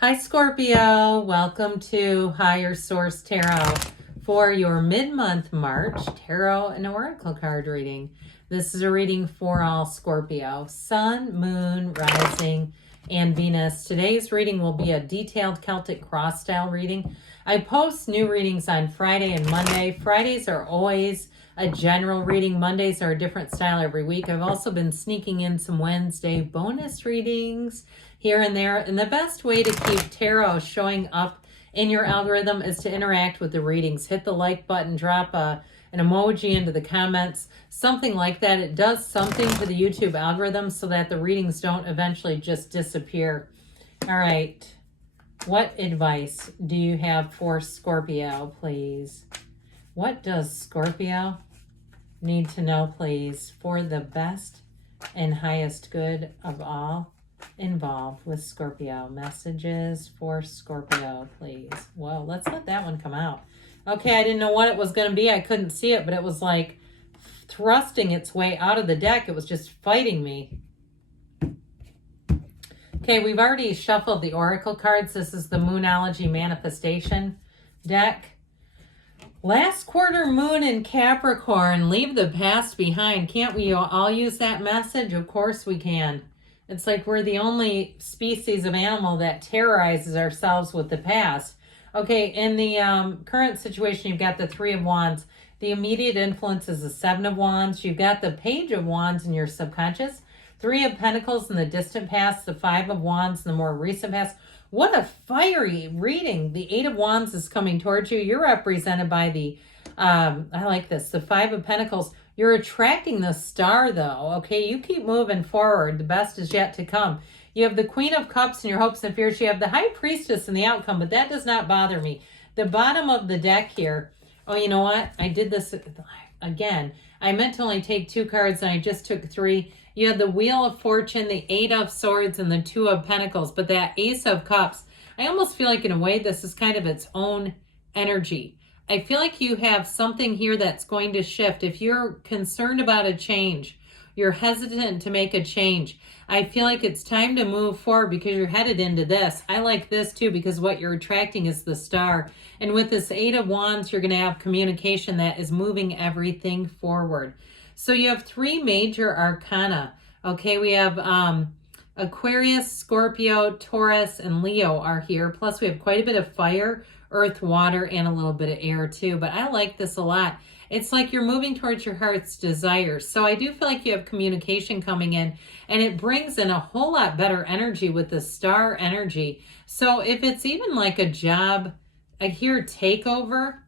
Hi, Scorpio. Welcome to Higher Source Tarot for your mid-month March tarot and oracle card reading. This is a reading for all Scorpio, Sun, Moon, Rising, and Venus. Today's reading will be a detailed Celtic cross style reading. I post new readings on Friday and Monday. Fridays are always a general reading. Mondays are a different style every week. I've also been sneaking in some Wednesday bonus readings here and there. And the best way to keep tarot showing up in your algorithm is to interact with the readings. Hit the like button, drop an emoji into the comments, something like that. It does something to the YouTube algorithm so that the readings don't eventually just disappear. All right. What advice do you have for Scorpio, please? What does Scorpio need to know, please, for the best and highest good of all involved with Scorpio? Messages for Scorpio, please. Well, let's let that one come out. Okay, I didn't know what it was going to be. I couldn't see it, but it was like thrusting its way out of the deck. It was just fighting me. Okay, we've already shuffled the oracle cards. This is the Moonology Manifestation deck. Last quarter moon in Capricorn, leave the past behind. Can't we all use that message? Of course we can. It's like we're the only species of animal that terrorizes ourselves with the past. Okay, in the current situation, you've got the Three of Wands. The immediate influence is the Seven of Wands. You've got the Page of Wands in your subconscious. Three of Pentacles in the distant past. The Five of Wands in the more recent past. What a fiery reading. The Eight of Wands is coming towards you. You're represented by the, I like this, the Five of Pentacles. You're attracting the star, though, okay? You keep moving forward. The best is yet to come. You have the Queen of Cups in your hopes and fears. You have the High Priestess in the outcome, but that does not bother me. The bottom of the deck here, oh, you know what? I did this again. I meant to only take 2 cards, and I just took 3. You have the Wheel of Fortune, the Eight of Swords, and the Two of Pentacles. But that Ace of Cups, I almost feel like in a way this is kind of its own energy. I feel like you have something here that's going to shift. If you're concerned about a change, you're hesitant to make a change, I feel like it's time to move forward because you're headed into this. I like this too because what you're attracting is the star. And with this Eight of Wands, you're going to have communication that is moving everything forward. So you have 3 major arcana. Okay, we have Aquarius, Scorpio, Taurus, and Leo are here. Plus we have quite a bit of fire, earth, water, and a little bit of air too. But I like this a lot. It's like you're moving towards your heart's desires. So I do feel like you have communication coming in, and it brings in a whole lot better energy with the star energy. So if it's even like a job, I hear takeover,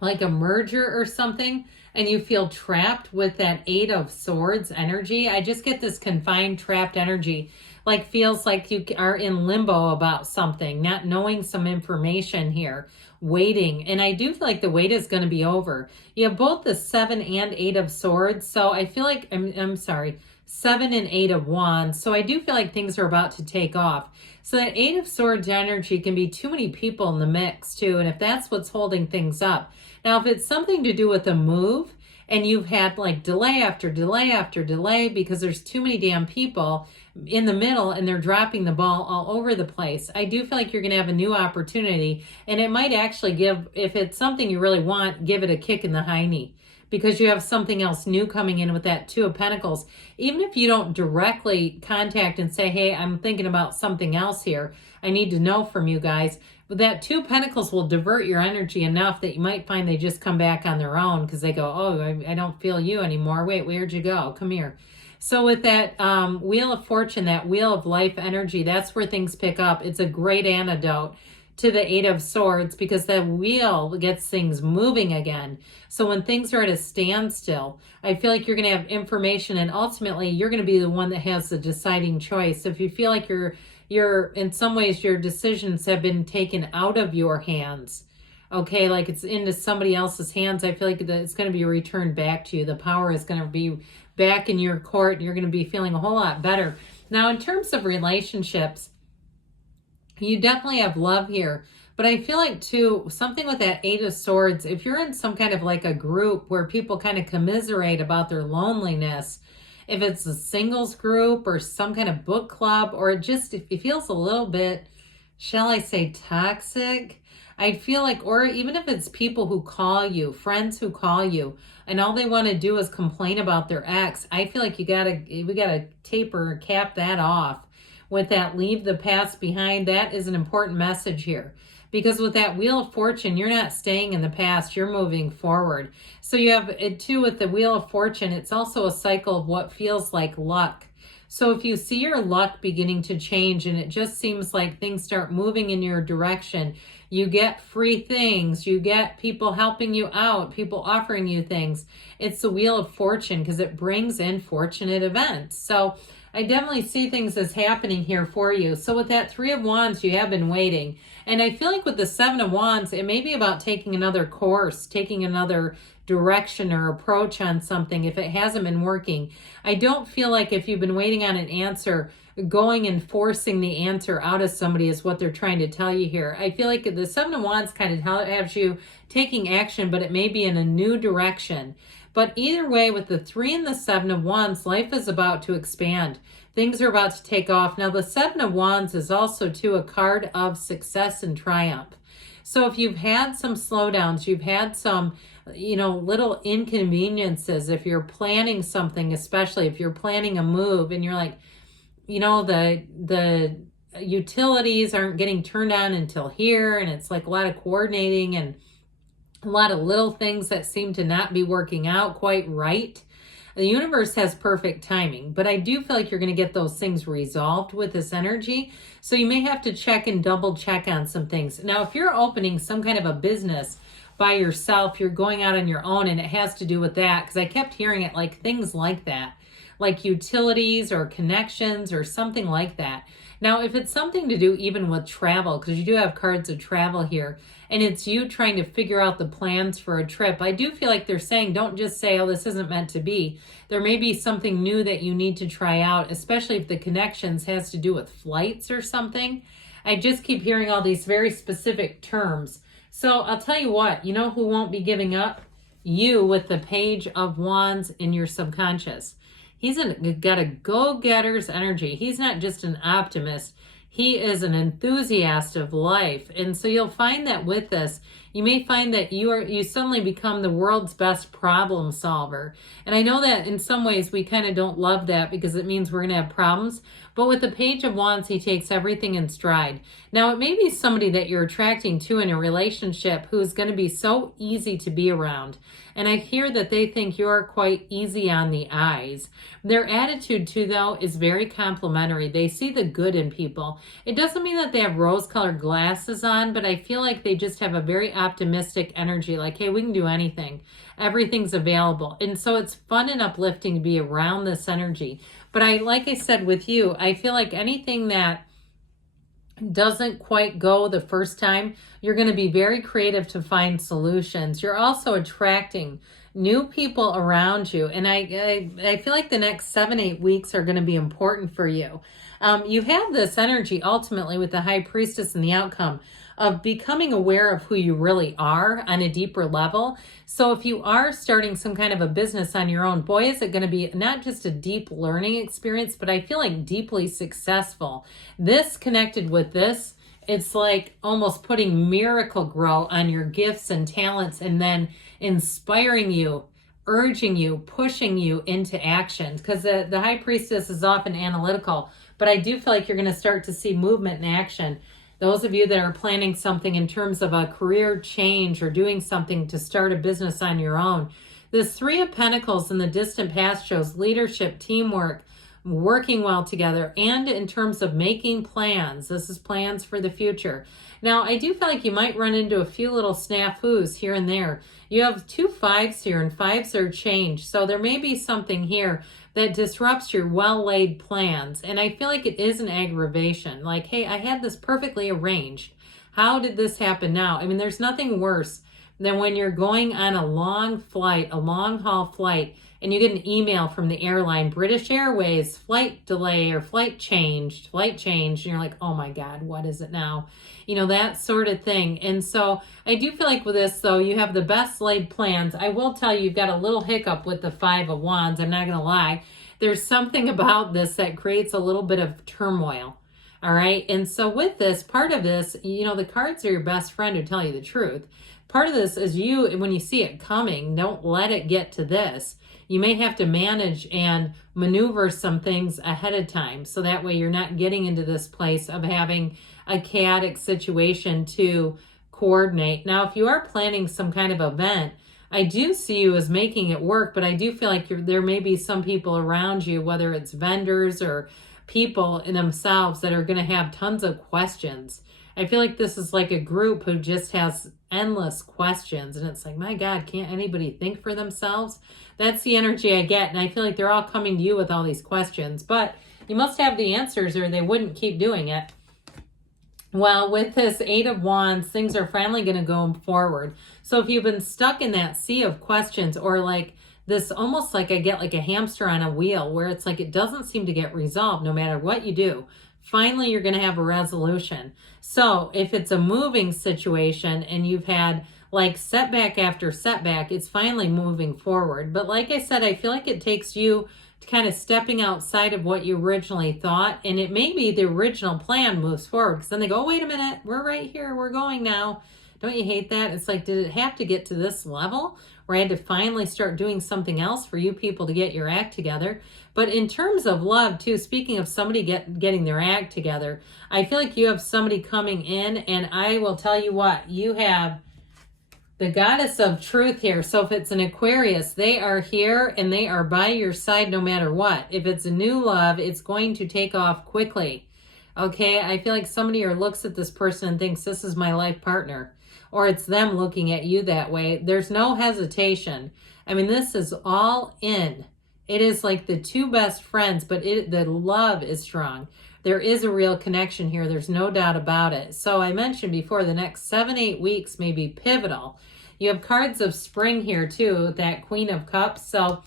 like a merger or something, and you feel trapped with that Eight of Swords energy. I just get this confined, trapped energy. Like feels like you are in limbo about something, not knowing some information here, waiting. And I do feel like the wait is going to be over. You have both the 7 and 8 of Swords. So I feel like, I'm sorry, 7 and 8 of Wands. So I do feel like things are about to take off. So that 8 of Swords energy can be too many people in the mix too. And if that's what's holding things up. Now, if it's something to do with a move, and you've had like delay after delay after delay because there's too many damn people in the middle and they're dropping the ball all over the place, I do feel like you're going to have a new opportunity, and it might actually give, if it's something you really want, give it a kick in the high knee because you have something else new coming in with that Two of Pentacles. Even if you don't directly contact and say, hey, I'm thinking about something else here, I need to know from you guys. But that Two of Pentacles will divert your energy enough that you might find they just come back on their own because they go, oh, I don't feel you anymore. Wait, where'd you go? Come here. So with that Wheel of Fortune, that Wheel of Life energy, that's where things pick up. It's a great antidote to the Eight of Swords because that wheel gets things moving again. So when things are at a standstill, I feel like you're going to have information, and ultimately you're going to be the one that has the deciding choice. If you feel like you're in some ways your decisions have been taken out of your hands, okay, like it's into somebody else's hands, I feel like it's going to be returned back to you. The power is going to be back in your court, and you're going to be feeling a whole lot better. Now, in terms of relationships, you definitely have love here, but I feel like too, something with that Eight of Swords, if you're in some kind of like a group where people kind of commiserate about their loneliness, if it's a singles group or some kind of book club, or it feels a little bit, shall I say, toxic. I feel like, or even if it's people who call you, friends who call you, and all they want to do is complain about their ex, I feel like we gotta taper or cap that off with that leave the past behind. That is an important message here. Because with that Wheel of Fortune, you're not staying in the past, you're moving forward. So you have it too with the Wheel of Fortune, it's also a cycle of what feels like luck. So if you see your luck beginning to change and it just seems like things start moving in your direction, you get free things, you get people helping you out, people offering you things. It's the Wheel of Fortune because it brings in fortunate events. So I definitely see things as happening here for you. So with that Three of Wands, you have been waiting. And I feel like with the Seven of Wands, it may be about taking another course, taking another direction or approach on something if it hasn't been working. I don't feel like if you've been waiting on an answer, going and forcing the answer out of somebody is what they're trying to tell you here. I feel like the Seven of Wands kind of has you taking action, but it may be in a new direction. But either way, with the Three and the Seven of Wands, life is about to expand. Things are about to take off. Now, the Seven of Wands is also, too, a card of success and triumph. So if you've had some slowdowns, you've had some, little inconveniences, if you're planning something, especially if you're planning a move and you're like, the utilities aren't getting turned on until here, and it's like a lot of coordinating and a lot of little things that seem to not be working out quite right. The universe has perfect timing, but I do feel like you're going to get those things resolved with this energy. So you may have to check and double check on some things. Now, if you're opening some kind of a business by yourself, you're going out on your own, and it has to do with that, because I kept hearing it like things like that, like utilities or connections or something like that. Now, if it's something to do even with travel, because you do have cards of travel here, and it's you trying to figure out the plans for a trip, I do feel like they're saying, don't just say, oh, this isn't meant to be. There may be something new that you need to try out, especially if the connections has to do with flights or something. I just keep hearing all these very specific terms. So I'll tell you what, you know who won't be giving up? You with the Page of Wands in your subconscious. He's got a go-getter's energy. He's not just an optimist. He is an enthusiast of life. And so you'll find that with this, you may find that you suddenly become the world's best problem solver. And I know that in some ways we kind of don't love that because it means we're going to have problems. But with the Page of Wands, he takes everything in stride. Now, it may be somebody that you're attracting to in a relationship who is going to be so easy to be around. And I hear that they think you're quite easy on the eyes. Their attitude, too, though, is very complimentary. They see the good in people. It doesn't mean that they have rose-colored glasses on, but I feel like they just have a very optimistic energy. Like, hey, we can do anything. Everything's available. And so it's fun and uplifting to be around this energy. But like I said with you, I feel like anything that doesn't quite go the first time, you're going to be very creative to find solutions. You're also attracting new people around you. And I feel like the next 7-8 weeks are going to be important for you. You have this energy ultimately with the High Priestess and the outcome of becoming aware of who you really are on a deeper level. So if you are starting some kind of a business on your own, boy, is it going to be not just a deep learning experience, but I feel like deeply successful. This connected with this, it's like almost putting Miracle Grow on your gifts and talents and then inspiring you, urging you, pushing you into action. Because the High Priestess is often analytical, but I do feel like you're going to start to see movement and action. Those of you that are planning something in terms of a career change or doing something to start a business on your own. This Three of Pentacles in the distant past shows leadership, teamwork, working well together, and in terms of making plans. This is plans for the future. Now, I do feel like you might run into a few little snafus here and there. You have 2 5s here, and 5s are change. So there may be something here that disrupts your well-laid plans. And I feel like it is an aggravation. Like, hey, I had this perfectly arranged. How did this happen now? I mean, there's nothing worse than when you're going on a long flight, a long-haul flight, and you get an email from the airline, British Airways, flight delay or flight changed, and you're like, oh my God, what is it now? You know, that sort of thing. And so I do feel like with this, though, you have the best laid plans. I will tell you, you've got a little hiccup with the 5 of Wands. I'm not going to lie. There's something about this that creates a little bit of turmoil. All right. And so with this, part of this, the cards are your best friend who tell you the truth. Part of this is when you see it coming, don't let it get to this. You may have to manage and maneuver some things ahead of time. So that way you're not getting into this place of having a chaotic situation to coordinate. Now, if you are planning some kind of event, I do see you as making it work, but I do feel like there may be some people around you, whether it's vendors or people in themselves, that are going to have tons of questions. I feel like this is like a group who just has endless questions, and it's like, my God, can't anybody think for themselves? That's the energy I get, and I feel like they're all coming to you with all these questions, but you must have the answers or they wouldn't keep doing it. Well, with this Eight of Wands, things are finally going to go forward. So if you've been stuck in that sea of questions, or like this, almost like I get like a hamster on a wheel, where it's like it doesn't seem to get resolved no matter what you do, finally you're going to have a resolution. So if it's a moving situation and you've had like setback after setback, it's finally moving forward. But like I said, I feel like it takes you kind of stepping outside of what you originally thought, and it may be the original plan moves forward, because then they go, oh, wait a minute, we're right here, we're going now. Don't you hate that? It's like, did it have to get to this level where I had to finally start doing something else for you people to get your act together? But in terms of love too, speaking of somebody getting their act together, I feel like you have somebody coming in, and I will tell you what, you have the goddess of truth here. So if it's an Aquarius, they are here and they are by your side no matter what. If it's a new love, it's going to take off quickly. Okay, I feel like somebody looks at this person and thinks, this is my life partner. Or it's them looking at you that way. There's no hesitation. I mean, this is all in. It is like the two best friends, but the love is strong. There is a real connection here. There's no doubt about it. So I mentioned before, the next 7-8 weeks may be pivotal. You have cards of spring here too, that Queen of Cups. So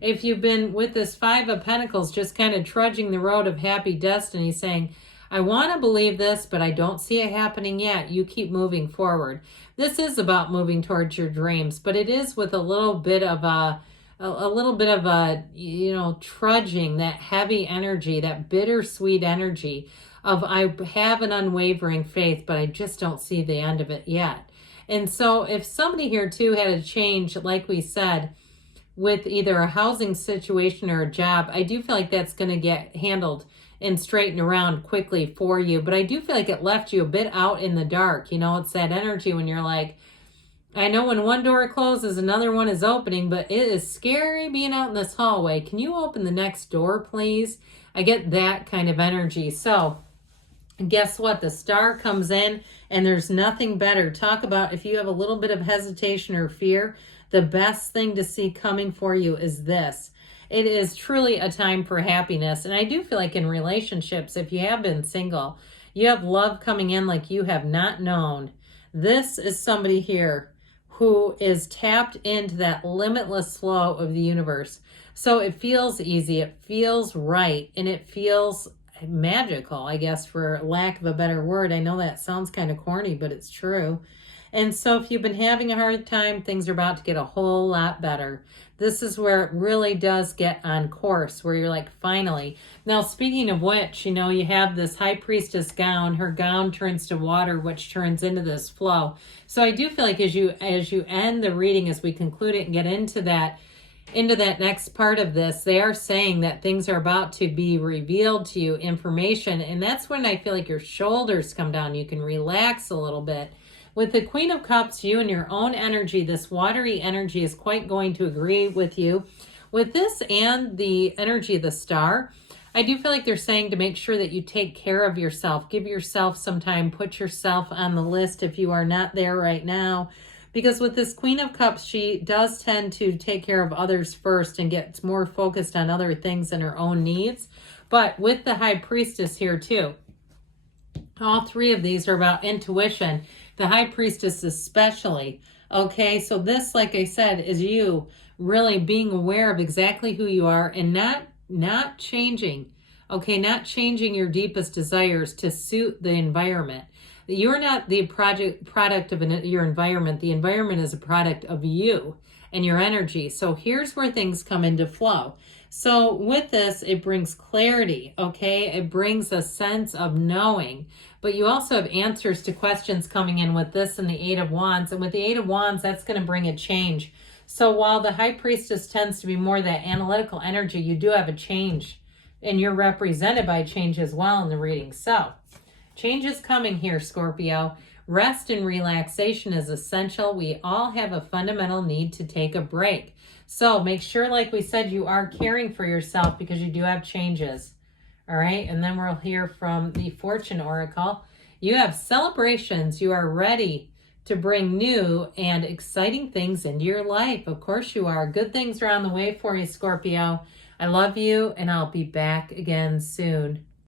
if you've been with this Five of Pentacles, just kind of trudging the road of happy destiny, saying, I want to believe this, but I don't see it happening yet. You keep moving forward. This is about moving towards your dreams, but it is with a little bit of a trudging, that heavy energy, that bittersweet energy of, I have an unwavering faith, but I just don't see the end of it yet. And so if somebody here too had a change, like we said, with either a housing situation or a job, I do feel like that's going to get handled and straightened around quickly for you. But I do feel like it left you a bit out in the dark. It's that energy when you're like, I know when one door closes, another one is opening, but it is scary being out in this hallway. Can you open the next door, please? I get that kind of energy. So guess what? The star comes in, and there's nothing better. Talk about if you have a little bit of hesitation or fear, the best thing to see coming for you is this. It is truly a time for happiness. And I do feel like in relationships, if you have been single, you have love coming in like you have not known. This is somebody here who is tapped into that limitless flow of the universe. So it feels easy, it feels right, and it feels magical, I guess, for lack of a better word. I know that sounds kind of corny, but it's true. And so if you've been having a hard time, things are about to get a whole lot better. This is where it really does get on course, where you're like, finally. Now, speaking of which, you have this High Priestess gown. Her gown turns to water, which turns into this flow. So I do feel like as you end the reading, as we conclude it and get into that next part of this, they are saying that things are about to be revealed to you, information. And that's when I feel like your shoulders come down. You can relax a little bit. With the Queen of Cups, you and your own energy, this watery energy is quite going to agree with you. With this and the energy of the star, I do feel like they're saying to make sure that you take care of yourself. Give yourself some time. Put yourself on the list if you are not there right now. Because with this Queen of Cups, she does tend to take care of others first and gets more focused on other things than her own needs. But with the High Priestess here too, all three of these are about intuition. The High Priestess especially. Okay, so this, like I said, is you really being aware of exactly who you are and not changing. Okay, not changing your deepest desires to suit the environment. You're not the product of your environment. The environment is a product of you and your energy. So here's where things come into flow. So with this, it brings clarity, okay? It brings a sense of knowing. But you also have answers to questions coming in with this and the Eight of Wands. And with the Eight of Wands, that's going to bring a change. So while the High Priestess tends to be more that analytical energy, you do have a change. And you're represented by change as well in the reading. So change is coming here, Scorpio. Rest and relaxation is essential. We all have a fundamental need to take a break. So make sure, like we said, you are caring for yourself because you do have changes. All right. And then we'll hear from the Fortune Oracle. You have celebrations. You are ready to bring new and exciting things into your life. Of course you are. Good things are on the way for you, Scorpio. I love you, and I'll be back again soon.